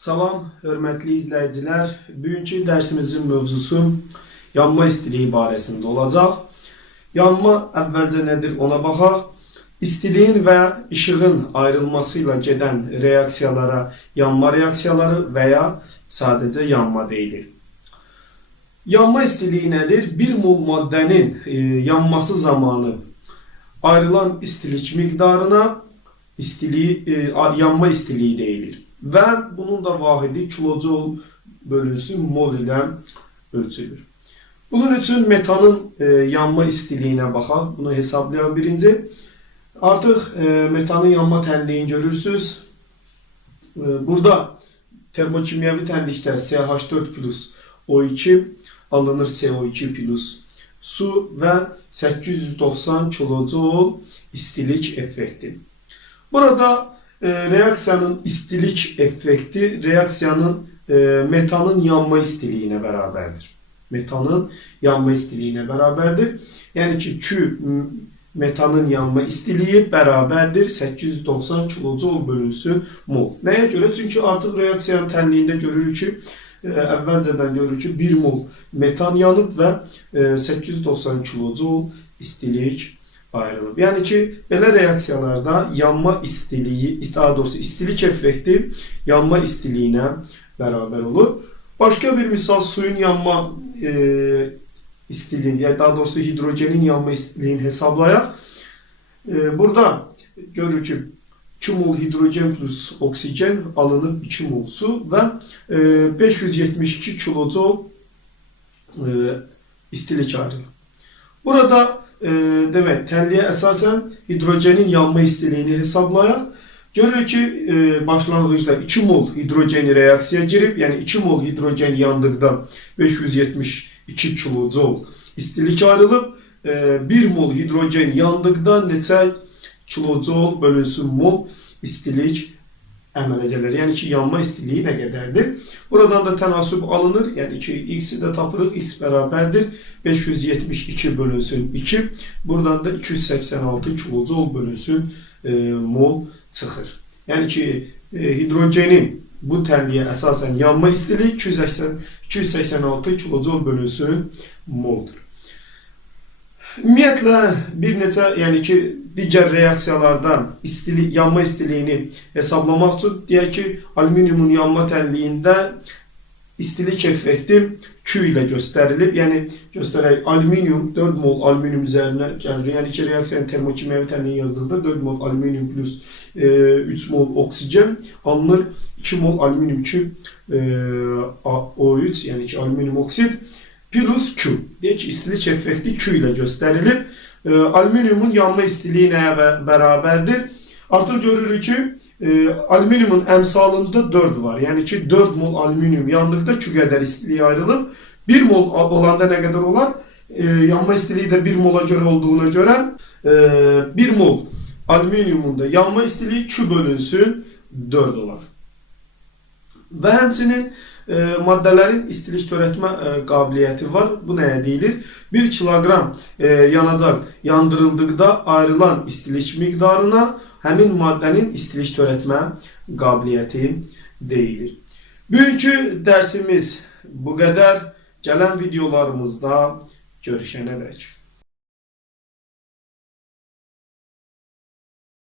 Salam, hörmətli izləyicilər. Bugünkü dərsimizin mövzusu yanma istiliyi barəsində olacaq. Yanma əvvəlcə nədir ona baxaq. İstiliyin və işığın ayrılması ilə gedən reaksiyalara yanma reaksiyaları və ya sadəcə yanma deyilir. Yanma istiliyi nədir? Bir mol maddənin yanması zamanı ayrılan istilik miqdarına yanma istiliyi deyilir. Və bunun da vahidi kilojoul bölünsün mol ilə ölçülür. Bunun üçün metanın yanma istiliyinə baxaq. Bunu hesablayaq birinci. Artıq metanın yanma tənliyini görürsünüz. Burada termokimyəvi tənlikdə CH4 plus O2 alınır CO2 plus su və 890 kilojoul istilik effekti. Burada reaksiyanın istilik effekti reaksiyanın metanın yanma istiliyinə bərabərdir. Metanın yanma istiliyinə bərabərdir. Yəni ki, metanın yanma istiliyi bərabərdir 890 kilojoul bölünsün mol. Nəyə görə? Çünki artıq reaksiyanın tənliyində görürük ki, əvvəlcədən görürük ki, 1 mol metan yanıb və 890 kilojoul istilik ayrılıb. Yəni ki, belə reaksiyalarda yanma istiliyi, daha doğrusu istilik effekti yanma istiliyinə bərabər olur. Başqa bir misal suyun yanma istiliyini, daha doğrusu hidrogenin yanma istiliyini hesablayaq. Burada görürük ki, 2 mol hidrogen plus oksigen alınıb 2 mol su və 572 kilojoul istilik ayrılıb. Burada demək, tənliyə əsasən hidrogenin yanma istiliyini hesablayaq. Görürük ki, başlanğıcda 2 mol hidrogeni reaksiyaya girib, yəni 2 mol hidrogen yandıqda 572 kilojoul istilik ayrılıb. 1 mol hidrogen yandıqda neçə kilojoul bölünsün mol istilik əmələ gəlir. Yəni ki, yanma istiliyi nə qədərdir? Buradan da tənasüb alınır. Yəni ki, x-i də tapırıq. X bərabərdir 572 bölünsün 2. Buradan da 286 kilojoul bölünsün mol çıxır. Yəni ki, hidrogenin bu tənliyə əsasən yanma istiliyi 286 kilojoul bölünsün moldur. Ümumiyyətlə, bir neçə, yəni ki, digər reaksiyalarda yanma istiliyini hesablamaq üçün deyək ki, alüminiumun yanma tənliyində istilik effekti Q ilə göstərilib. Yəni, göstərək, alüminium 4 mol alüminium üzərinə gəlir. Yəni ki, reaksiyanın termokimyəvi tənliyi yazdıqda 4 mol alüminium plus 3 mol oksigen alınır. 2 mol alüminium O3, yəni ki, alüminium oksid plus Q. Deyək ki, istilik effekti Q ilə göstərilib. Alüminiumun yanma istiliyi nəyə bərabərdir? Artıq görürük ki, alüminiumun əmsalında 4 var. Yəni ki, 4 mol alüminium yandıqda Q qədər istiliyi ayrılıb. 1 mol olanda nə qədər olar? Yanma istiliyi də 1 mola görə olduğuna görə 1 mol alüminiumun da yanma istiliyi Q bölünsün 4 olar. Və həmçinin maddələrin istilik törətmə qabiliyyəti var. Bu nəyə deyilir? 1 kiloqram yanacaq yandırıldıqda ayrılan istilik miqdarına həmin maddənin istilik törətmə qabiliyyəti deyilir. Bugünkü dərsimiz bu qədər. Gələn videolarımızda görüşənədək.